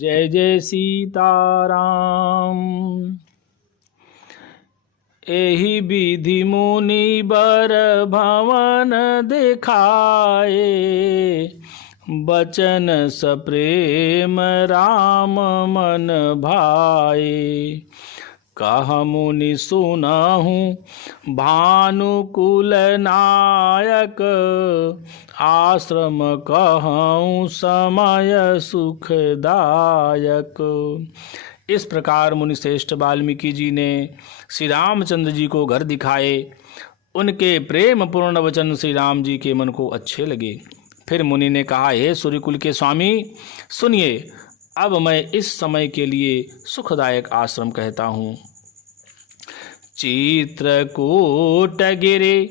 जय जय सीताराम। एहि विधि मुनि बर भवन दिखाए, बचन सप्रेम राम मन भाए। कह मुनि सुनहु भानुकुल नायक, आश्रम कहूँ समय सुखदायक। इस प्रकार मुनि श्रेष्ठ वाल्मीकि जी ने श्री रामचंद्र जी को घर दिखाए। उनके प्रेम पूर्ण वचन श्री राम जी के मन को अच्छे लगे। फिर मुनि ने कहा, हे सूर्यकुल के स्वामी सुनिए, अब मैं इस समय के लिए सुखदायक आश्रम कहता हूँ। चित्रकूट गिरि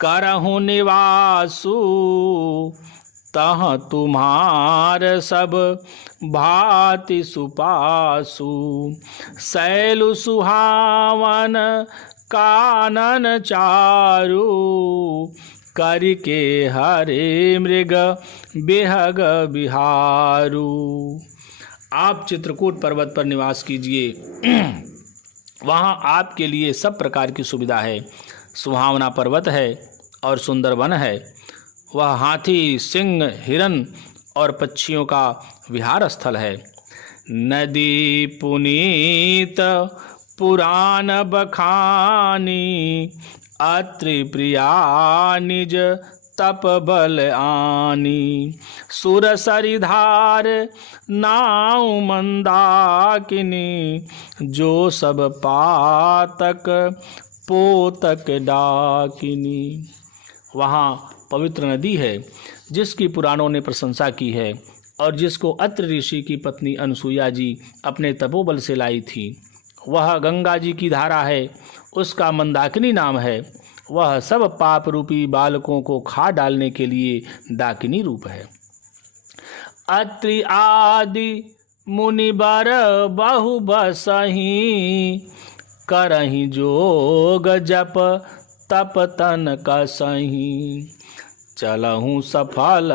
करहु निवासु, तह तुम्हार सब भाति सुपासु। शैलु सुहावन कानन चारु, करके हरे मृग बिहग बिहारू। आप चित्रकूट पर्वत पर निवास कीजिए, वहाँ आपके लिए सब प्रकार की सुविधा है। सुहावना पर्वत है और सुंदर वन है। वह हाथी, सिंह, हिरन और पक्षियों का विहार स्थल है। नदी पुनीत पुराण बखानी, अत्रि प्रिया निज तप बल आनी। सुर सरिधार नाउ मंदाकिनी, जो सब पातक पोतक डाकिनी। वहाँ पवित्र नदी है जिसकी पुराणों ने प्रशंसा की है और जिसको अत्रि ऋषि की पत्नी अनसुईया जी अपने तपोबल से लाई थी। वह गंगा जी की धारा है, उसका मंदाकिनी नाम है। वह सब पाप रूपी बालकों को खा डालने के लिए डाकिनी रूप है। अत्रि आदि मुनि बर बहु बसहि, करहि जोग जप तप तन कसहि। चलहु सफल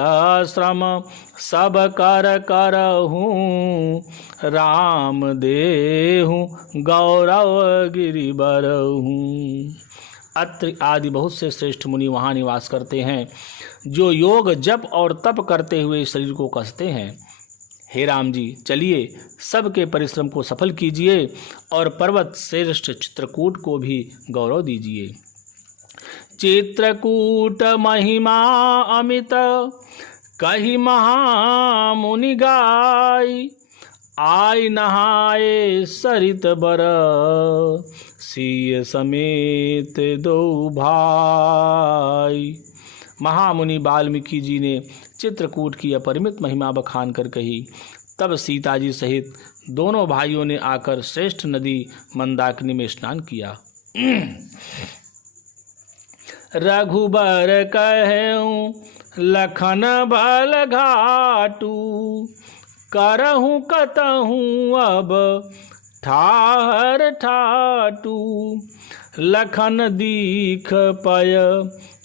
श्रम सब कर करहूँ, राम देहु गौरव गिरि बरहूँ। अत्रि आदि बहुत से श्रेष्ठ मुनि वहाँ निवास करते हैं, जो योग जप और तप करते हुए शरीर को कसते हैं। हे राम जी, चलिए सबके परिश्रम को सफल कीजिए और पर्वत श्रेष्ठ चित्रकूट को भी गौरव दीजिए। चित्रकूट महिमा अमित, कही महामुनि गाय। आय नहाए सरित बर, सिय समेत दो भाई। महामुनि वाल्मीकि जी ने चित्रकूट की अपरिमित महिमा बखान कर कही। तब सीता जी सहित दोनों भाइयों ने आकर श्रेष्ठ नदी मंदाकिनी में स्नान किया। रघुबर कहूँ लखन बल घाटू, करहूँ कतहूँ अब ठाहर ठाटू। लखन दीख पय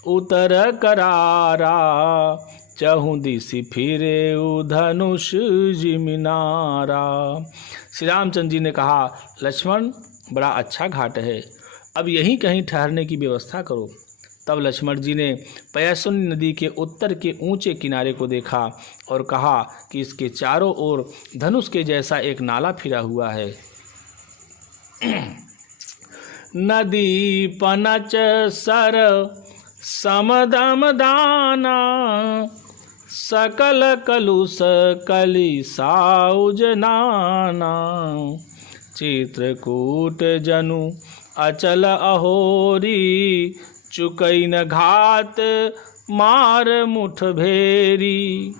उतर करारा, चहु दिशि फिरे धनुष जिमिनारा। श्री रामचंद्र जी ने कहा, लक्ष्मण बड़ा अच्छा घाट है, अब यहीं कहीं ठहरने की व्यवस्था करो। तब लक्ष्मण जी ने पयस्विनी नदी के उत्तर के ऊंचे किनारे को देखा और कहा कि इसके चारों ओर धनुष के जैसा एक नाला फिरा हुआ है। नदी पनच सर समदम दाना, सकल कलुष कली साउज नाना। चित्रकूट जनु अचल अहोरी, चुकैन घात मार मुठ भेरी।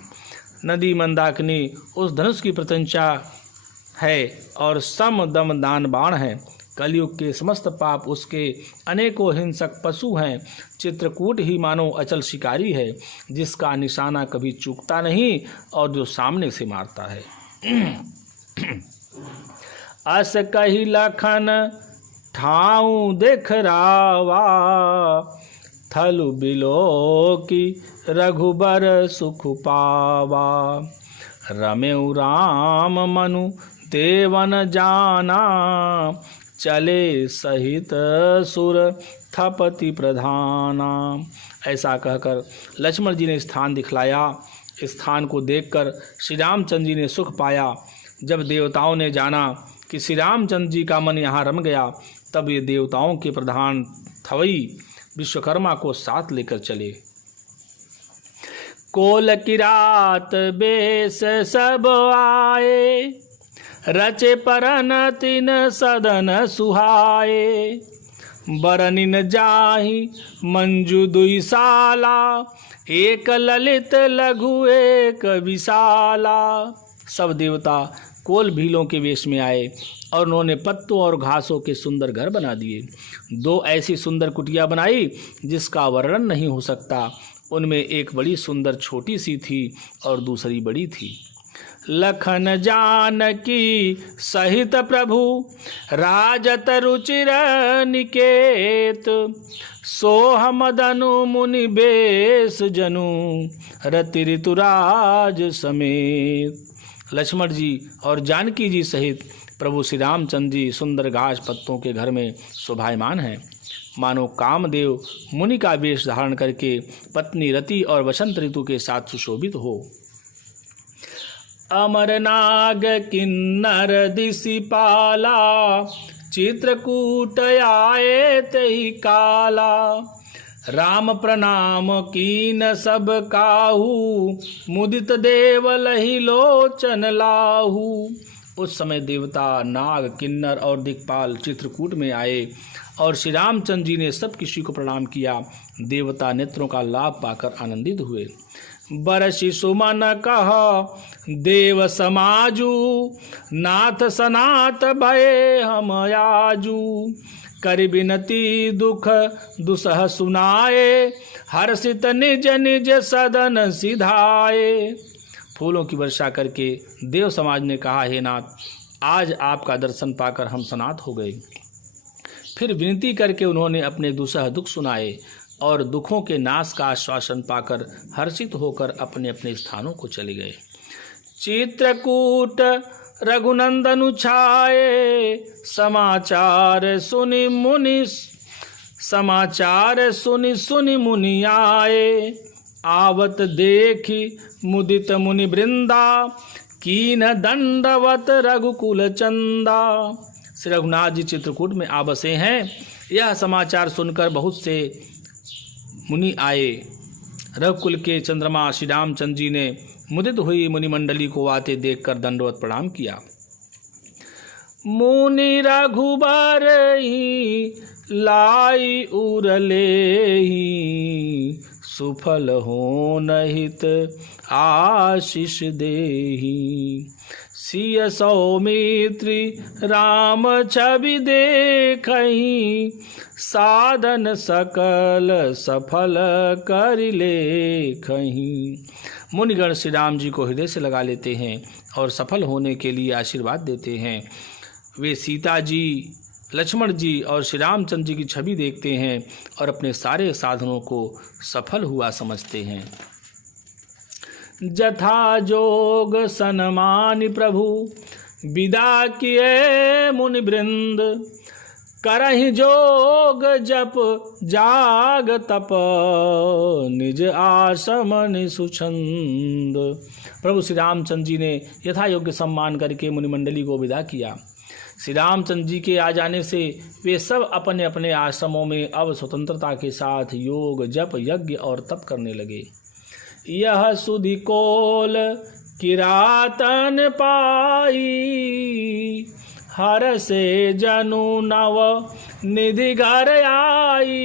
नदी मंदाकिनी उस धनुष की प्रत्यंचा है और सम दम दान बाण है। कलयुग के समस्त पाप उसके अनेकों हिंसक पशु हैं। चित्रकूट ही मानो अचल शिकारी है, जिसका निशाना कभी चूकता नहीं और जो सामने से मारता है। अस कही लखन ठाऊं देख रावा, थलु बिलो की रघुबर सुख पावा। रमेउ राम मनु देवन जाना, चले सहित सुर थपति प्रधाना। ऐसा कहकर लक्ष्मण जी ने स्थान दिखलाया। स्थान को देखकर श्री रामचंद्र जी ने सुख पाया। जब देवताओं ने जाना कि श्री रामचंद्र जी का मन यहाँ रम गया, तब ये देवताओं के प्रधान थवई विश्वकर्मा को साथ लेकर चले। कोल की रात बेस सब आए, रचे परन तिन सदन सुहाए। बरनिन जाहि मंजू दुई साला, एक ललित लघु एक विशाला। सब देवता कोल भीलों के वेश में आए और उन्होंने पत्तों और घासों के सुंदर घर बना दिए। 2 ऐसी सुंदर कुटिया बनाई जिसका वर्णन नहीं हो सकता। उनमें एक बड़ी सुंदर छोटी सी थी और दूसरी बड़ी थी। लखन जानकी सहित प्रभु, राजत रुचिर निकेत। सोह मदनु मुनि बेस जनु, रति ऋतुराज समेत। लक्ष्मण जी और जानकी जी सहित प्रभु श्री रामचंद्र जी सुंदर घास पत्तों के घर में शोभायमान हैं, मानो कामदेव मुनि का वेश धारण करके पत्नी रति और वसंत ऋतु के साथ सुशोभित हो। अमरनाग किन्नर दिशिपाला, चित्रकूट आए तहि काला। राम प्रणाम कीन सब काहू, मुदित देव लहि लोचन लाहू। उस समय देवता, नाग, किन्नर और दिक्पाल चित्रकूट में आए और श्री रामचंद्र जी ने सब किसी को प्रणाम किया। देवता नेत्रों का लाभ पाकर आनंदित हुए। बरसि सुमन कह देव समाजू, नाथ सनात भये हम आजू। कर बिनती दुख दुसह सुनाए, हर्षित निज निज सदन सिधाए। फूलों की वर्षा करके देव समाज ने कहा, हे नाथ, आज आपका दर्शन पाकर हम सनात हो गए। फिर विनती करके उन्होंने अपने दुसह दुख सुनाए और दुखों के नाश का आश्वासन पाकर हर्षित होकर अपने अपने स्थानों को चले गए। चित्रकूट रघुनंदन छाए, समाचार सुनि सुनि मुनि आए। आवत देखी मुदित मुनि वृंदा, कीन दंडवत रघुकुल चंदा। श्री रघुनाथ जी चित्रकूट में आ बसे हैं, यह समाचार सुनकर बहुत से मुनि आए। रघुकुल के चंद्रमा श्री रामचंद्र जी ने मुदित हुई मुनिमंडली को आते देखकर दंडवत प्रणाम किया। मुनि रघुबर ही लाई उरले ही, सुफल हो नहित आशीष देही। सिय सौमित्री राम छवि देखहि, साधन सकल सफल कर लेखहि। मुनिगण श्री राम जी को हृदय से लगा लेते हैं और सफल होने के लिए आशीर्वाद देते हैं। वे सीता जी, लक्ष्मण जी और श्री रामचंद्र जी की छवि देखते हैं और अपने सारे साधनों को सफल हुआ समझते हैं। जथा जोग सन्मानि प्रभु, विदा किए मुनि वृंद। करहि जोग जप जाग तप, निज आसमन सुछंद। प्रभु श्री रामचंद्र जी ने यथा योग्य सम्मान करके मुनिमंडली को विदा किया। श्री रामचंद्र जी के आ जाने से वे सब अपने अपने आश्रमों में अब स्वतंत्रता के साथ योग, जप, यज्ञ और तप करने लगे। यह सुधि कोल किरातन पाई, हर से जनु नव निधि घर आई।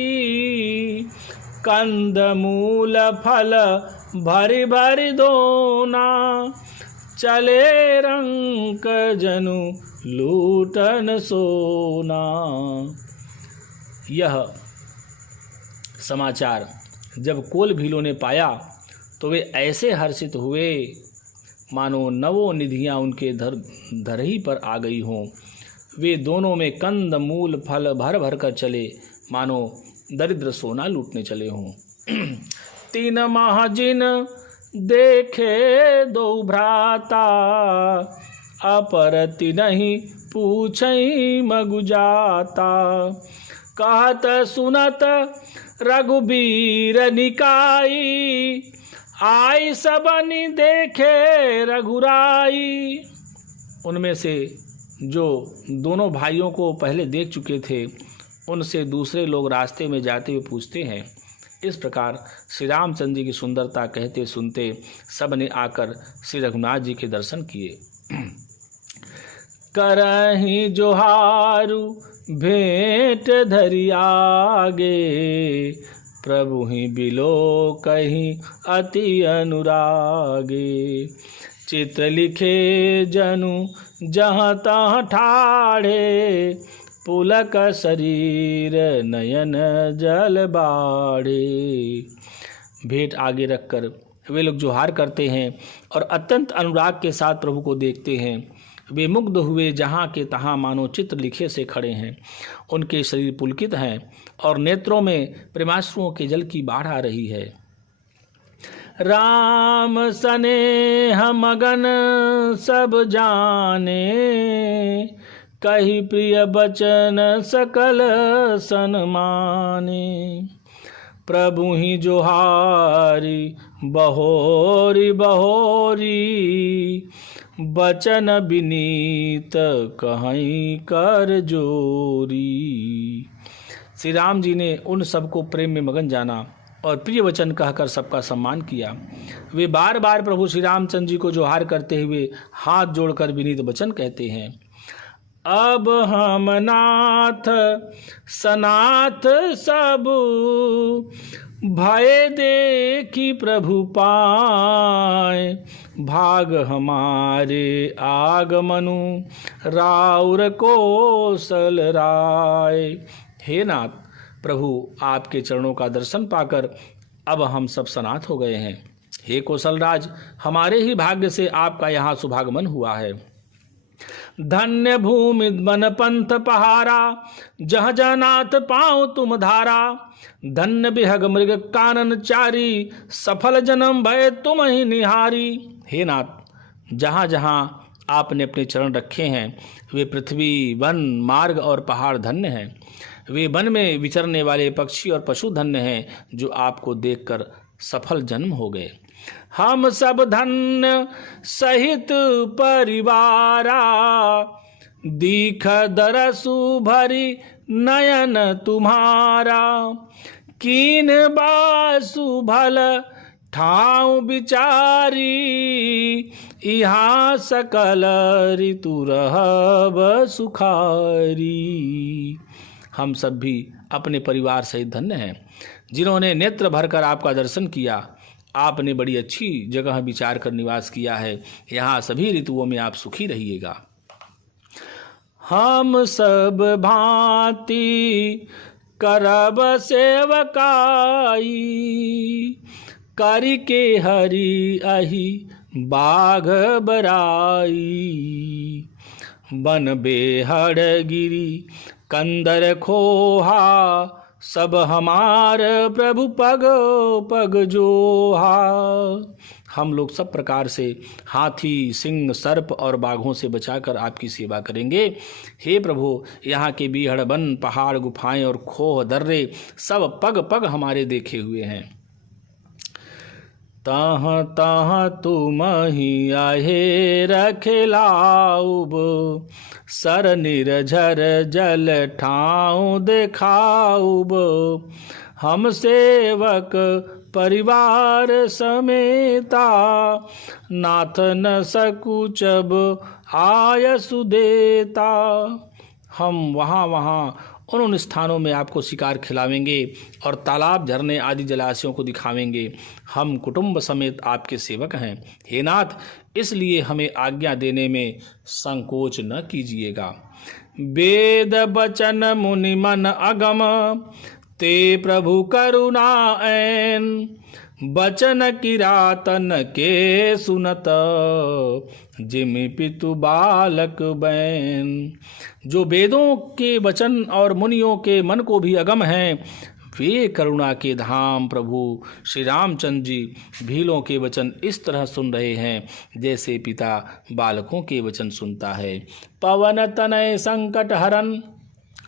कंद मूल फल भरी भरी दोना, चले रंक जनु लूटन सोना। यह समाचार जब कोल भीलों ने पाया तो वे ऐसे हर्षित हुए मानो नवों निधियाँ उनके धरही पर आ गई हों। वे दोनों में कंद मूल फल भर भर कर चले मानो दरिद्र सोना लूटने चले हों। 3 माह जिन देखे दो भ्राता, अपरति नहीं पूछई मगु जाता। कहत सुनत रघुबीर निकाई, आई सबनि देखे रघुराई। उनमें से जो दोनों भाइयों को पहले देख चुके थे, उनसे दूसरे लोग रास्ते में जाते हुए पूछते हैं। इस प्रकार श्री रामचंद्र जी की सुंदरता कहते सुनते सब ने आकर श्री रघुनाथ जी के दर्शन किए। करहि जोहारु भेंट धरि आगे, प्रभु ही बिलो कहीं अति अनुरागे। चित्र लिखे जनु जहाँ तहाँ ठाढ़े, पुलक शरीर नयन जल बाढ़े। भेंट आगे रखकर वे लोग जोहार करते हैं और अत्यंत अनुराग के साथ प्रभु को देखते हैं। वे मुग्ध हुए जहाँ के तहाँ मानो चित्र लिखे से खड़े हैं। उनके शरीर पुलकित हैं और नेत्रों में प्रेमाश्रुओं के जल की बाढ़ आ रही है। राम स्नेह मगन सब जाने, कही प्रिय बचन सकल सन्माने। प्रभु ही जोहारी बहोरी बहोरी, बचन विनीत कहीं कर जोरी। श्री राम जी ने उन सबको प्रेम में मगन जाना और प्रिय वचन कहकर सबका सम्मान किया। वे बार बार प्रभु श्री रामचंद्र जी को जोहार करते हुए हाथ जोड़कर विनीत वचन कहते हैं। अब हम नाथ सनाथ सब, भय देखी प्रभु पाए। भाग हमारे आगमनु, राउर कौशल राय। हे नाथ, प्रभु आपके चरणों का दर्शन पाकर अब हम सब सनाथ हो गए हैं। हे कौशलराज, हमारे ही भाग्य से आपका यहाँ सुभागमन हुआ है। धन्य भूमि वन पंथ पहारा, जह जनाथ पाओ तुम धारा। धन्य बिहग मृग कानन चारी, सफल जन्म भय तुम ही निहारी। हे नाथ, जहाँ जहाँ आपने अपने चरण रखे हैं वे पृथ्वी वन मार्ग और पहाड़ धन्य हैं। वे वन में विचरने वाले पक्षी और पशु धन्य हैं जो आपको देखकर सफल जन्म हो गए। हम सब धन्य सहित परिवारा, दीख दरसु भरी नयन तुम्हारा। कीन बासु भल ठाऊ विचारी, यहाँ सकल ऋतु रहब सुखारी। हम सब भी अपने परिवार सहित धन्य हैं जिन्होंने नेत्र भरकर आपका दर्शन किया। आपने बड़ी अच्छी जगह विचार कर निवास किया है। यहाँ सभी ऋतुओं में आप सुखी रहिएगा। हम सब भांति करब सेवकाई, करके हरि अहि बाघ बराई। बन बेहड़ गिरी कंदर खोहा, सब हमार प्रभु पग पग जोहा। हम लोग सब प्रकार से हाथी, सिंह, सर्प और बाघों से बचाकर आपकी सेवा करेंगे। हे प्रभु, यहाँ के बीहड़ वन, पहाड़, गुफाएं और खोह दर्रे सब पग पग हमारे देखे हुए हैं। तहाँ तहाँ तुम ही आहे रखेलाउब, सर निर्झर जल ठाऊ देखाउब। हम सेवक परिवार समेता, नाथ न सकुचब आय सुदेता। हम वहाँ वहाँ उन स्थानों में आपको शिकार खिलावेंगे और तालाब, झरने आदि जलाशयों को दिखावेंगे। हम कुटुंब समेत आपके सेवक हैं। हे नाथ, इसलिए हमें आज्ञा देने में संकोच न कीजिएगा। वेद बचन मुनि मन अगम, ते प्रभु करुणा ऐन। बचन किरातन के सुनत, जिमि पितु बालक बैन। जो वेदों के वचन और मुनियों के मन को भी अगम हैं, वे करुणा के धाम प्रभु श्री रामचंद्र जी भीलों के वचन इस तरह सुन रहे हैं जैसे पिता बालकों के वचन सुनता है। पवन तनय संकट हरन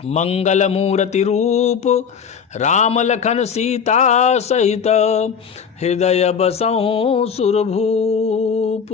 मंगल मूर्ति रूप, राम लखन सीता सहित हृदय बसहु सुरभूप।